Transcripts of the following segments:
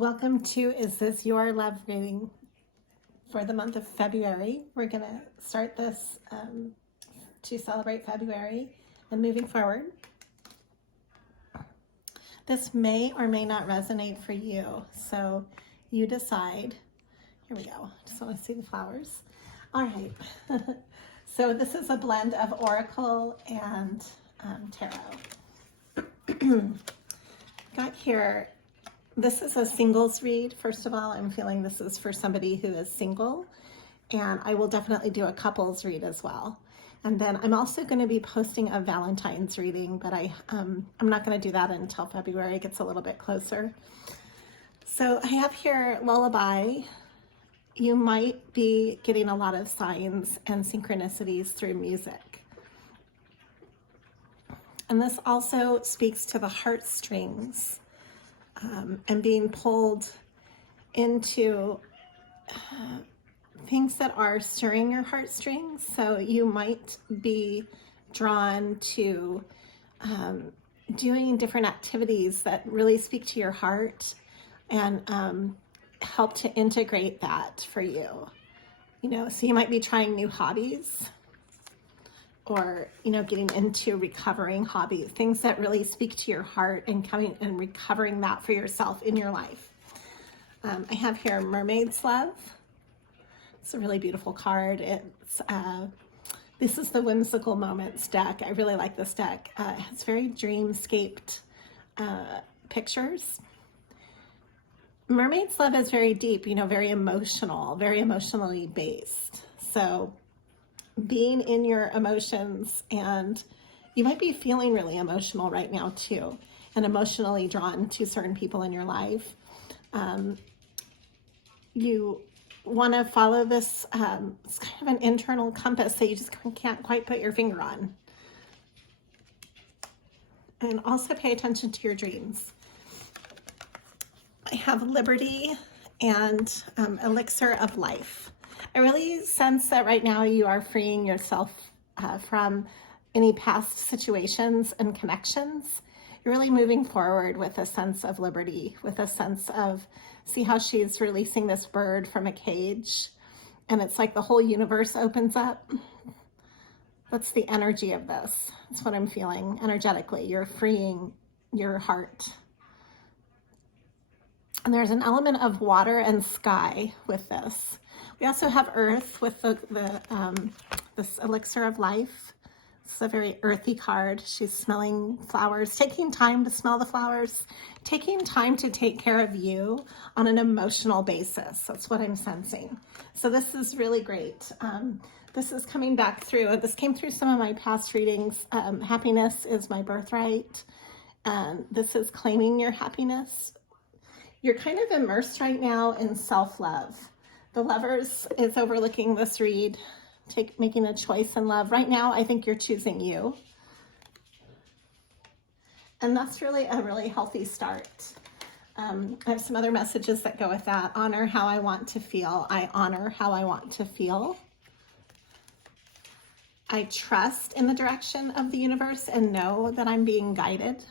Welcome to Is This Your Love reading for the month of February. We're going to start this to celebrate February and moving forward. This may or may not resonate for you, so you decide. Here we go. Just want to see the flowers. All right. So this is a blend of Oracle and Tarot. Got here. This is a singles read. First of all, I'm feeling this is for somebody who is single, and I will definitely do a couples read as well. And then I'm also going to be posting a Valentine's reading, but I'm not going to do that until February. It gets a little bit closer. So I have here lullaby. You might be getting a lot of signs and synchronicities through music. And this also speaks to the heartstrings. And being pulled into things that are stirring your heartstrings. So you might be drawn to doing different activities that really speak to your heart and help to integrate that for you. So you might be trying new hobbies, or getting into recovering hobbies, things that really speak to your heart and coming and recovering that for yourself in your life. I have here Mermaid's Love. It's a really beautiful card. This is the Whimsical Moments deck. I really like this deck. It has very dreamscaped pictures. Mermaid's Love is very deep, very emotional, very emotionally based. So being in your emotions, and you might be feeling really emotional right now too, and emotionally drawn to certain people in your life. You want to follow this, it's kind of an internal compass that you just can't quite put your finger on. And also pay attention to your dreams. I have Liberty and Elixir of Life. I really sense that right now you are freeing yourself from any past situations and connections. You're really moving forward with a sense of liberty, with a sense of, see how she's releasing this bird from a cage, and it's like the whole universe opens up. That's the energy of this. That's what I'm feeling energetically. You're freeing your heart. And there's an element of water and sky with this. We also have Earth with this Elixir of Life. This is a very earthy card. She's smelling flowers, taking time to smell the flowers, taking time to take care of you on an emotional basis. That's what I'm sensing. So this is really great. This is coming back through. This came through some of my past readings. Happiness is my birthright. This is claiming your happiness. You're kind of immersed right now in self-love. The Lovers is overlooking this read, making a choice in love. Right now, I think you're choosing you. And that's really a really healthy start. I have some other messages that go with that. Honor how I want to feel. I honor how I want to feel. I trust in the direction of the universe and know that I'm being guided.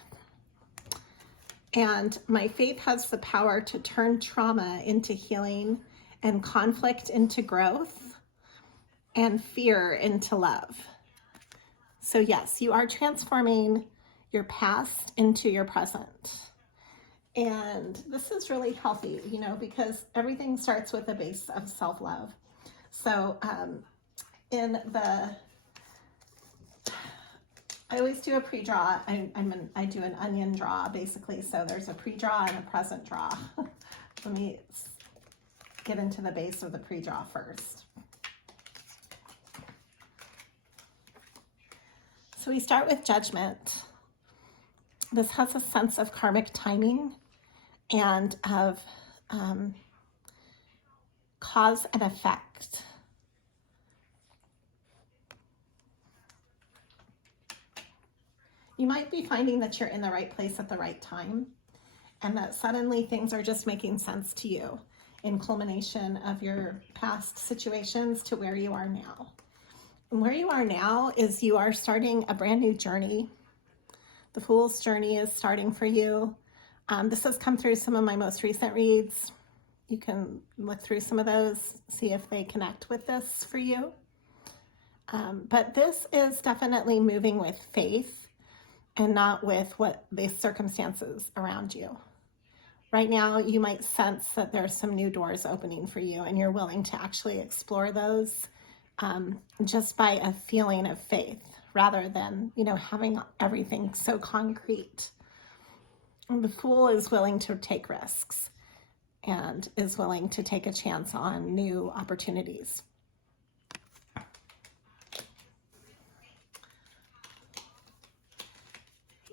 And my faith has the power to turn trauma into healing, and conflict into growth, and fear into love. So yes, you are transforming your past into your present. And this is really healthy, because everything starts with a base of self-love. So I always do a pre-draw. I do an onion draw, basically. So there's a pre-draw and a present draw. Let me get into the base of the pre-draw first. So we start with Judgment. This has a sense of karmic timing and of cause and effect. You might be finding that you're in the right place at the right time, and that suddenly things are just making sense to you in culmination of your past situations to where you are now. And where you are now is you are starting a brand new journey. The Fool's journey is starting for you. This has come through some of my most recent reads. You can look through some of those, see if they connect with this for you. But this is definitely moving with faith and not with what the circumstances around you. Right now, you might sense that there's some new doors opening for you, and you're willing to actually explore those just by a feeling of faith rather than, having everything so concrete. And the Fool is willing to take risks and is willing to take a chance on new opportunities.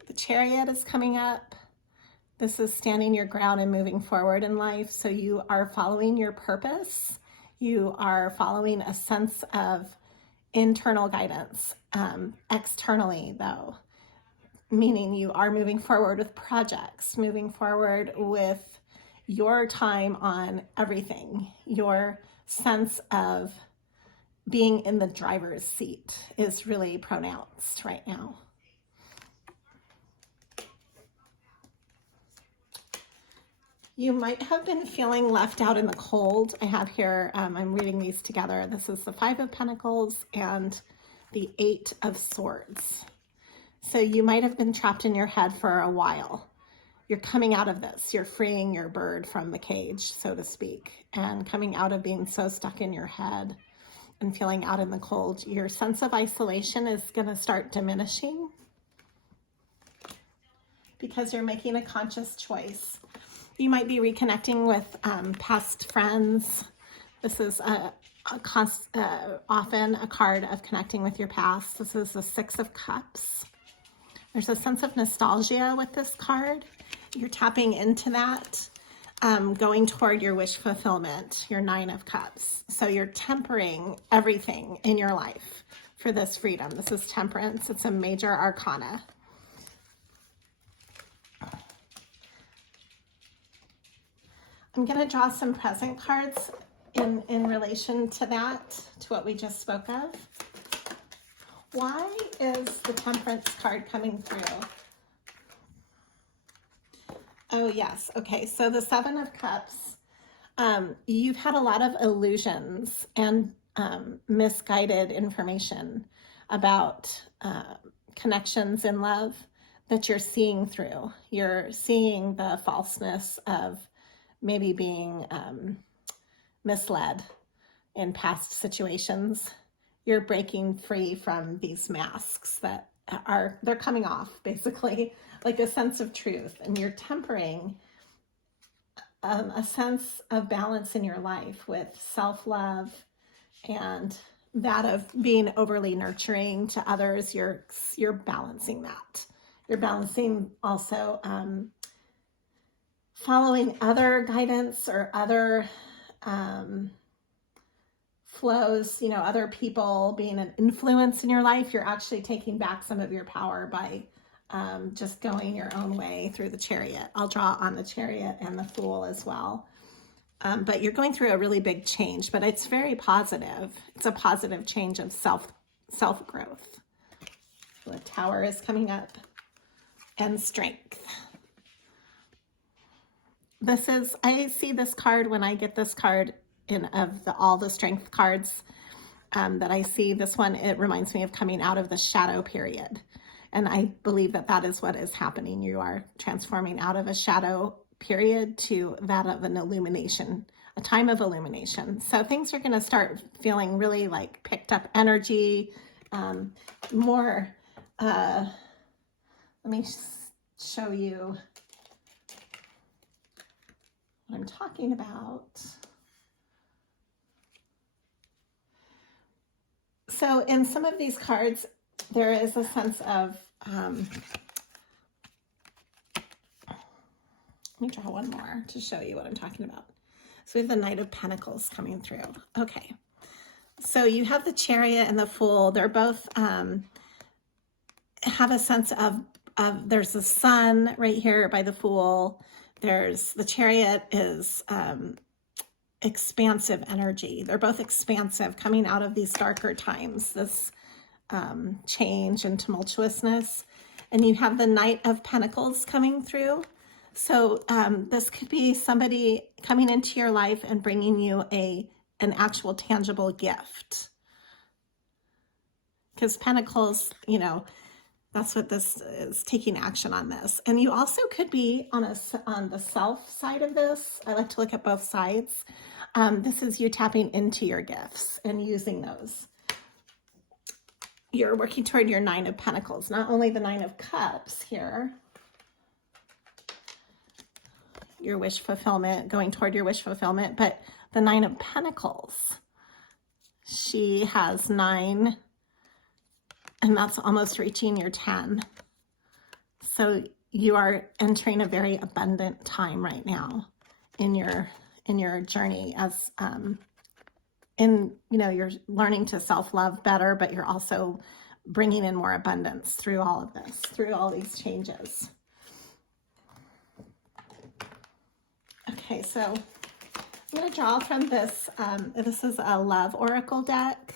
The Chariot is coming up. This is standing your ground and moving forward in life. So you are following your purpose. You are following a sense of internal guidance. Externally, though, meaning you are moving forward with projects, moving forward with your time on everything. Your sense of being in the driver's seat is really pronounced right now. You might have been feeling left out in the cold. I have here, I'm reading these together. This is the 5 of Pentacles and the 8 of Swords. So you might have been trapped in your head for a while. You're coming out of this. You're freeing your bird from the cage, so to speak, and coming out of being so stuck in your head and feeling out in the cold. Your sense of isolation is going to start diminishing because you're making a conscious choice. You might be reconnecting with past friends. This is often a card of connecting with your past. This is the 6 of Cups. There's a sense of nostalgia with this card. You're tapping into that, going toward your wish fulfillment, your 9 of Cups. So you're tempering everything in your life for this freedom. This is Temperance. It's a major arcana. I'm going to draw some present cards in relation to that, to what we just spoke of. Why is the Temperance card coming through? Oh, yes. Okay, so the 7 of Cups, you've had a lot of illusions and misguided information about connections in love that you're seeing through. You're seeing the falseness of maybe being misled in past situations. You're breaking free from these masks that they're coming off, basically, like a sense of truth, and you're tempering a sense of balance in your life with self-love and that of being overly nurturing to others. You're balancing that. You're balancing also following other guidance or other flows, other people being an influence in your life. You're actually taking back some of your power by just going your own way through the Chariot. I'll draw on the Chariot and the Fool as well. But you're going through a really big change, but it's very positive. It's a positive change of self-growth. The Tower is coming up, and Strength. I see this card when I get this card all the Strength cards that I see. This one, it reminds me of coming out of the shadow period. And I believe that is what is happening. You are transforming out of a shadow period to that of an illumination, a time of illumination. So things are going to start feeling really like picked up energy, more, let me show you what I'm talking about. So in some of these cards, there is a sense of, let me draw one more to show you what I'm talking about. So we have the Knight of Pentacles coming through. Okay. So you have the Chariot and the Fool. They're both have a sense of there's the sun right here by the Fool. There's the Chariot is expansive energy. They're both expansive, coming out of these darker times, this change and tumultuousness. And you have the Knight of Pentacles coming through. So this could be somebody coming into your life and bringing you an actual tangible gift. Because Pentacles, you know, that's what this is, taking action on this. And you also could be on the self side of this. I like to look at both sides. This is you tapping into your gifts and using those. You're working toward your 9 of Pentacles, not only the 9 of Cups here, your wish fulfillment, going toward your wish fulfillment, but the 9 of Pentacles. She has 9, and that's almost reaching your 10. So you are entering a very abundant time right now in your journey as you know, you're learning to self-love better, but you're also bringing in more abundance through all of this, through all these changes. Okay, so I'm going to draw from this. This is a love oracle deck.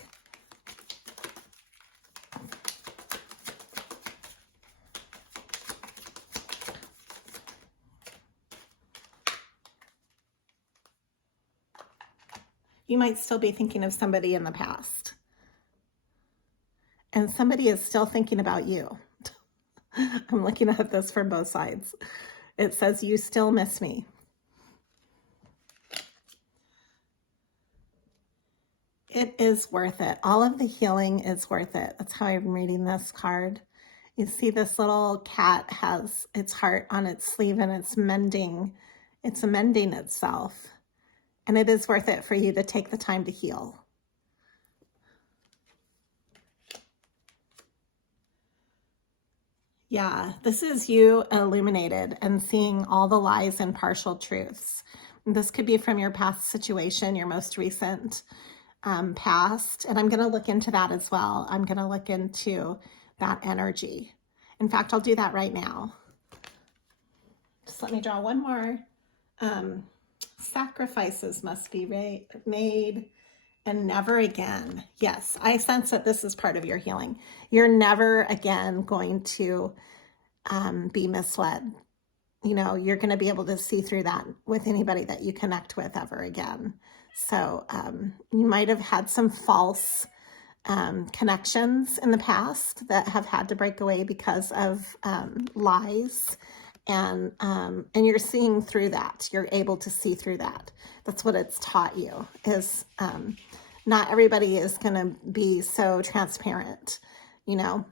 You might still be thinking of somebody in the past. And somebody is still thinking about you. I'm looking at this from both sides. It says, you still miss me. It is worth it. All of the healing is worth it. That's how I'm reading this card. You see this little cat has its heart on its sleeve and it's mending itself. And it is worth it for you to take the time to heal. Yeah, this is you illuminated and seeing all the lies and partial truths. This could be from your past situation, your most recent past. And I'm going to look into that as well. I'm going to look into that energy. In fact, I'll do that right now. Just let me draw one more. Sacrifices must be made and never again. Yes, I sense that this is part of your healing. You're never again going to be misled. You know, you're going to be able to see through that with anybody that you connect with ever again. So you might have had some false connections in the past that have had to break away because of lies. And you're seeing through that. You're able to see through that. That's what it's taught you, is not everybody is going to be so transparent, you know.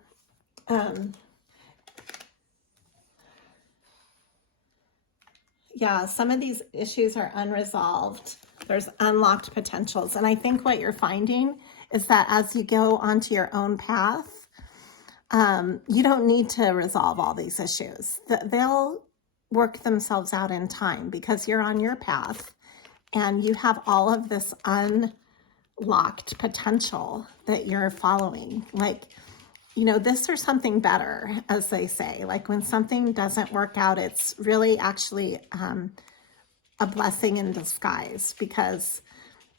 Yeah, some of these issues are unresolved. There's unlocked potentials. And I think what you're finding is that as you go onto your own path, you don't need to resolve all these issues. They'll work themselves out in time because you're on your path and you have all of this unlocked potential that you're following. Like, you know, this or something better, as they say. Like when something doesn't work out, it's really actually a blessing in disguise, because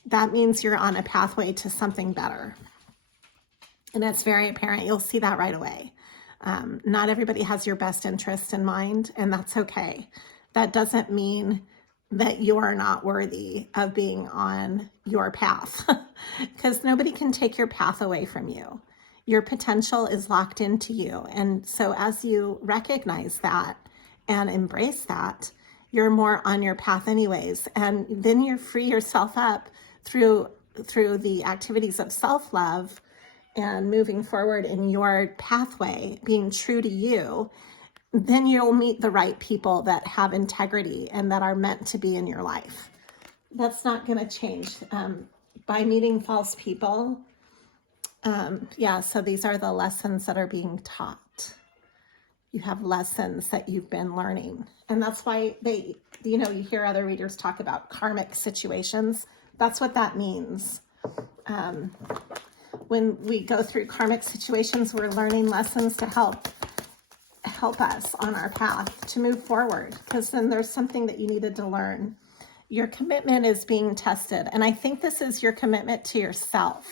that means you're on a pathway to something better. And it's very apparent. You'll see that right away. Not everybody has your best interest in mind, and that's okay. That doesn't mean that you are not worthy of being on your path, because nobody can take your path away from you. Your potential is locked into you. And so as you recognize that and embrace that, you're more on your path anyways. And then you free yourself up through the activities of self-love and moving forward in your pathway, being true to you. Then you'll meet the right people that have integrity and that are meant to be in your life. That's not going to change by meeting false people. Yeah, so these are the lessons that are being taught. You have lessons that you've been learning. And that's why you hear other readers talk about karmic situations. That's what that means. When we go through karmic situations, we're learning lessons to help us on our path to move forward, because then there's something that you needed to learn. Your commitment is being tested. And I think this is your commitment to yourself.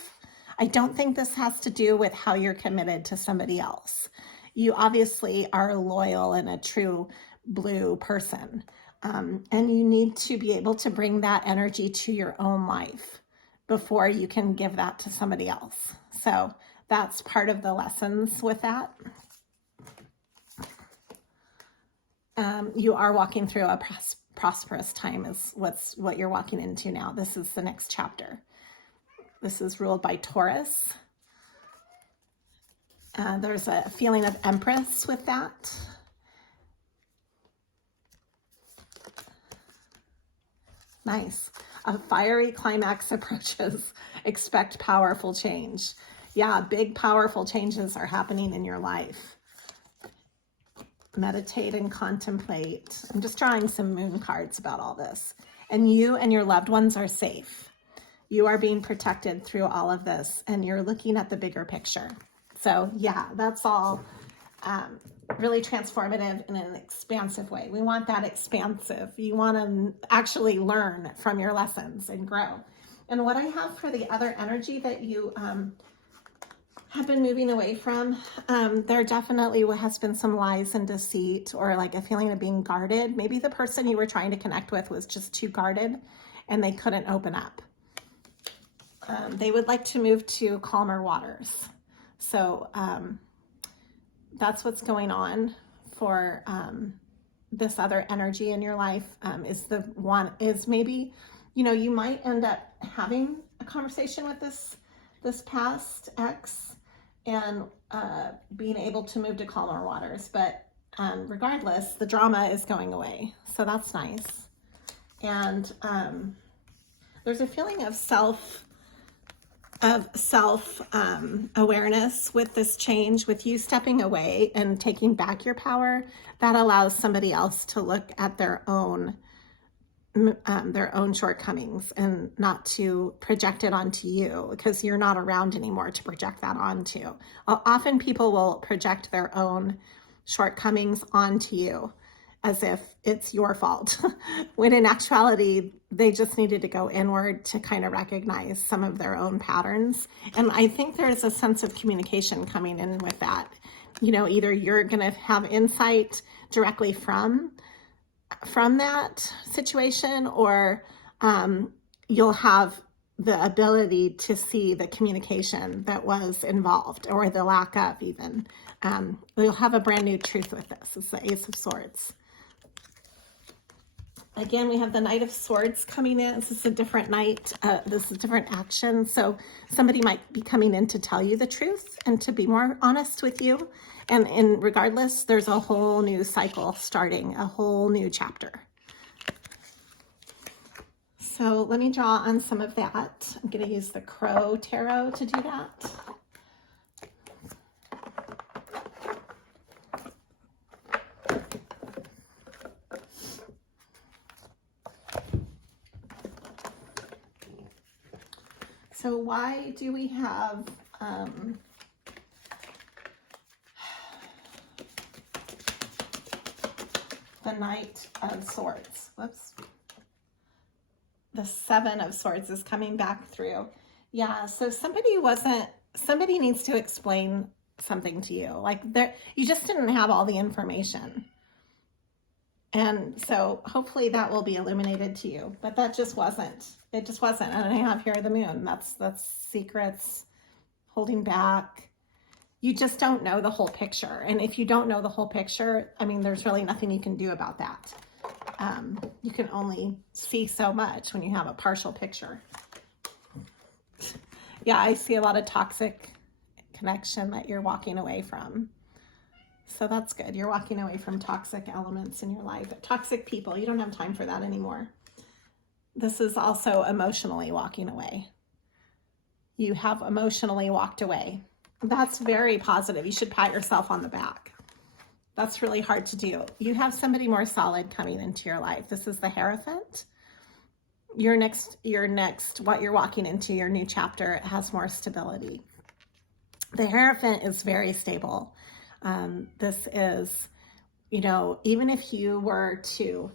I don't think this has to do with how you're committed to somebody else. You obviously are loyal and a true blue person. And you need to be able to bring that energy to your own life before you can give that to somebody else. So that's part of the lessons with that. You are walking through a prosperous time is what you're walking into now. This is the next chapter. This is ruled by Taurus. There's a feeling of Empress with that. Nice. A fiery climax approaches. Expect powerful change. Yeah, big, powerful changes are happening in your life. Meditate and contemplate. I'm just drawing some moon cards about all this. And you and your loved ones are safe. You are being protected through all of this, and you're looking at the bigger picture. So yeah, that's all really transformative in an expansive way. We want that expansive. You want to actually learn from your lessons and grow. And what I have for the other energy that you have been moving away from, there definitely has been some lies and deceit, or like a feeling of being guarded. Maybe the person you were trying to connect with was just too guarded and they couldn't open up. They would like to move to calmer waters. So that's what's going on for this other energy in your life. Is maybe, you might end up having a conversation with this past ex and being able to move to calmer waters. But regardless, the drama is going away. So that's nice. And there's a feeling of self awareness with this change, with you stepping away and taking back your power. That allows somebody else to look at their own shortcomings and not to project it onto you, because you're not around anymore to project that onto. Often people will project their own shortcomings onto you as if it's your fault, when in actuality, they just needed to go inward to kind of recognize some of their own patterns. And I think there's a sense of communication coming in with that. Either you're going to have insight directly from that situation, or you'll have the ability to see the communication that was involved, or the lack of even. You'll have a brand new truth with this. It's the Ace of Swords. Again, we have the Knight of Swords coming in. This is a different night. This is different action. So somebody might be coming in to tell you the truth and to be more honest with you. And regardless, there's a whole new cycle starting, a whole new chapter. So let me draw on some of that. I'm going to use the Crow Tarot to do that. So why do we have the Knight of Swords? Whoops. The Seven of Swords is coming back through. Yeah, so somebody needs to explain something to you. Like you just didn't have all the information. And so hopefully that will be illuminated to you, but that just wasn't. It just wasn't. And I have here the Moon. That's secrets, holding back. You just don't know the whole picture. And if you don't know the whole picture, I mean, there's really nothing you can do about that. You can only see so much when you have a partial picture. Yeah, I see a lot of toxic connection that you're walking away from. So that's good. You're walking away from toxic elements in your life. Toxic people, you don't have time for that anymore. This is also emotionally walking away. You have emotionally walked away. That's very positive. You should pat yourself on the back. That's really hard to do. You have somebody more solid coming into your life. This is the Hierophant. Your next, what you're walking into, your new chapter, has more stability. The Hierophant is very stable. This is, even if you were to,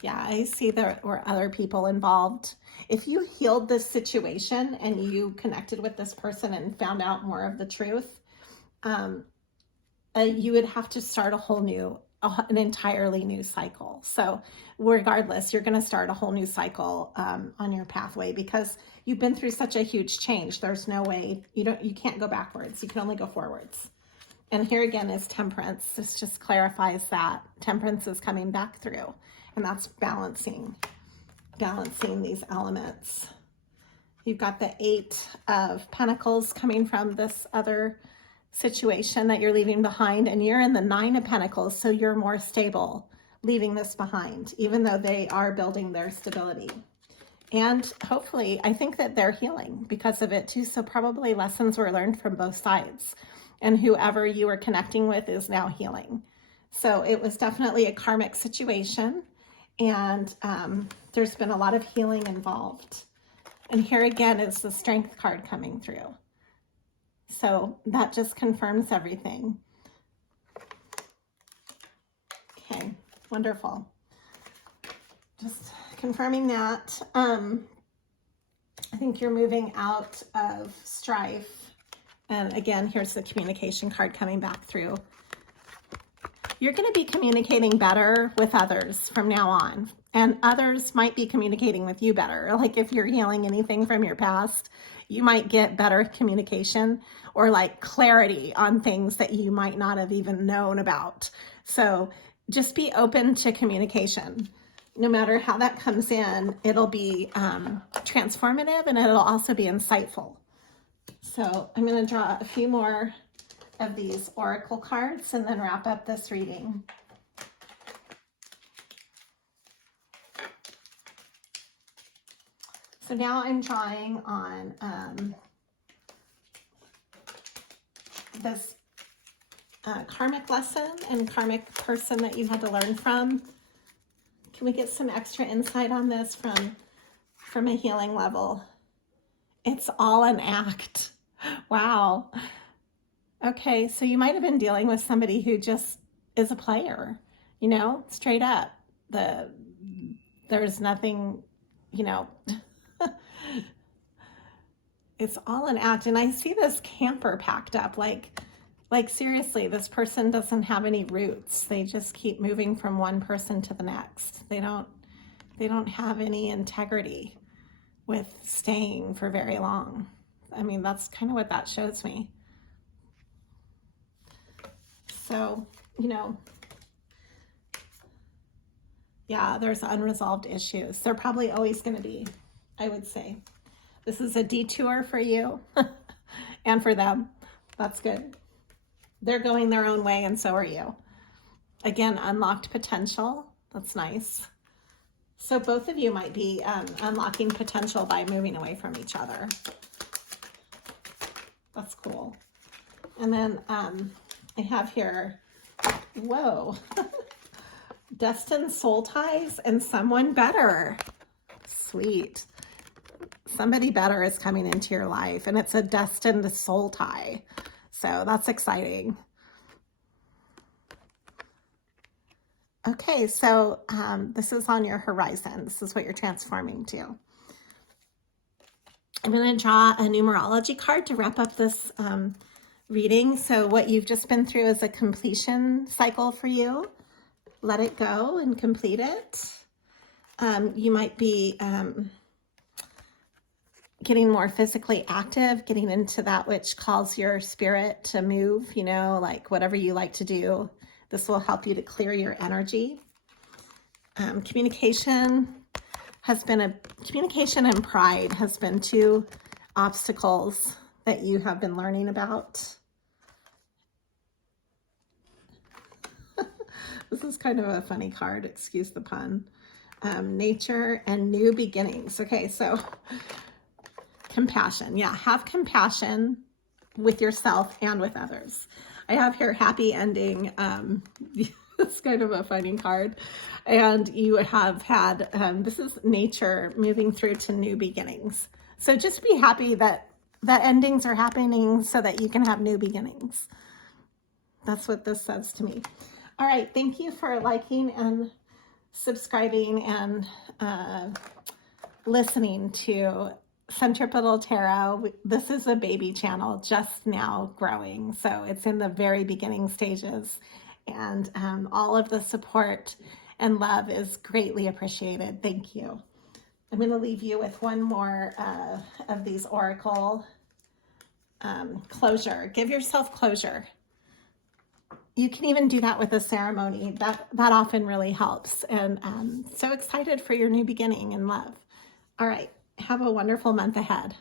yeah, I see there were other people involved. If you healed this situation and you connected with this person and found out more of the truth, you would have to start an entirely new cycle. So regardless, you're going to start a whole new cycle on your pathway, because you've been through such a huge change. There's no way, you can't go backwards. You can only go forwards. And here again is Temperance. This just clarifies that Temperance is coming back through, and that's balancing these elements. You've got the 8 of Pentacles coming from this other situation that you're leaving behind, and you're in the 9 of Pentacles, so you're more stable leaving this behind, even though they are building their stability. And hopefully, I think that they're healing because of it too, so probably lessons were learned from both sides, and whoever you were connecting with is now healing. So it was definitely a karmic situation, and there's been a lot of healing involved. And here again is the Strength card coming through. So that just confirms everything. Okay, wonderful. Just confirming that. I think you're moving out of strife. And again, here's the communication card coming back through. You're going to be communicating better with others from now on. And others might be communicating with you better. Like if you're healing anything from your past, you might get better communication or like clarity on things that you might not have even known about. So just be open to communication. No matter how that comes in, it'll be transformative, and it'll also be insightful. So I'm going to draw a few more of these oracle cards and then wrap up this reading. So now I'm drawing on this karmic lesson and karmic person that you had to learn from. Can we get some extra insight on this from a healing level? It's all an act. Wow. Okay, so you might have been dealing with somebody who just is a player, straight up. There's nothing, it's all an act. And I see this camper packed up, like seriously, this person doesn't have any roots. They just keep moving from one person to the next. They don't have any integrity with staying for very long. I mean, that's kind of what that shows me. So, yeah, there's unresolved issues. They're probably always going to be, I would say. This is a detour for you and for them. That's good. They're going their own way, and so are you. Again, unlocked potential. That's nice. So both of you might be unlocking potential by moving away from each other. That's cool. And then I have here, whoa, destined soul ties and someone better. Sweet. Somebody better is coming into your life, and it's a destined soul tie. So that's exciting. Okay, so this is on your horizon. This is what you're transforming to. I'm going to draw a numerology card to wrap up this reading. So what you've just been through is a completion cycle for you. Let it go and complete it. You might be getting more physically active, getting into that which calls your spirit to move, like whatever you like to do. This will help you to clear your energy. Communication and pride has been 2 obstacles that you have been learning about. This is kind of a funny card, excuse the pun. Nature and new beginnings. Okay, so compassion. Yeah, have compassion with yourself and with others. I have here happy ending. It's kind of a funny card. And you have had, this is nature moving through to new beginnings. So just be happy that endings are happening so that you can have new beginnings. That's what this says to me. All right, thank you for liking and subscribing and listening to Centripetal Tarot, this is a baby channel just now growing, so it's in the very beginning stages, and all of the support and love is greatly appreciated. Thank you. I'm going to leave you with one more of these oracle closure. Give yourself closure. You can even do that with a ceremony. That often really helps. And so excited for your new beginning in love. All right. Have a wonderful month ahead.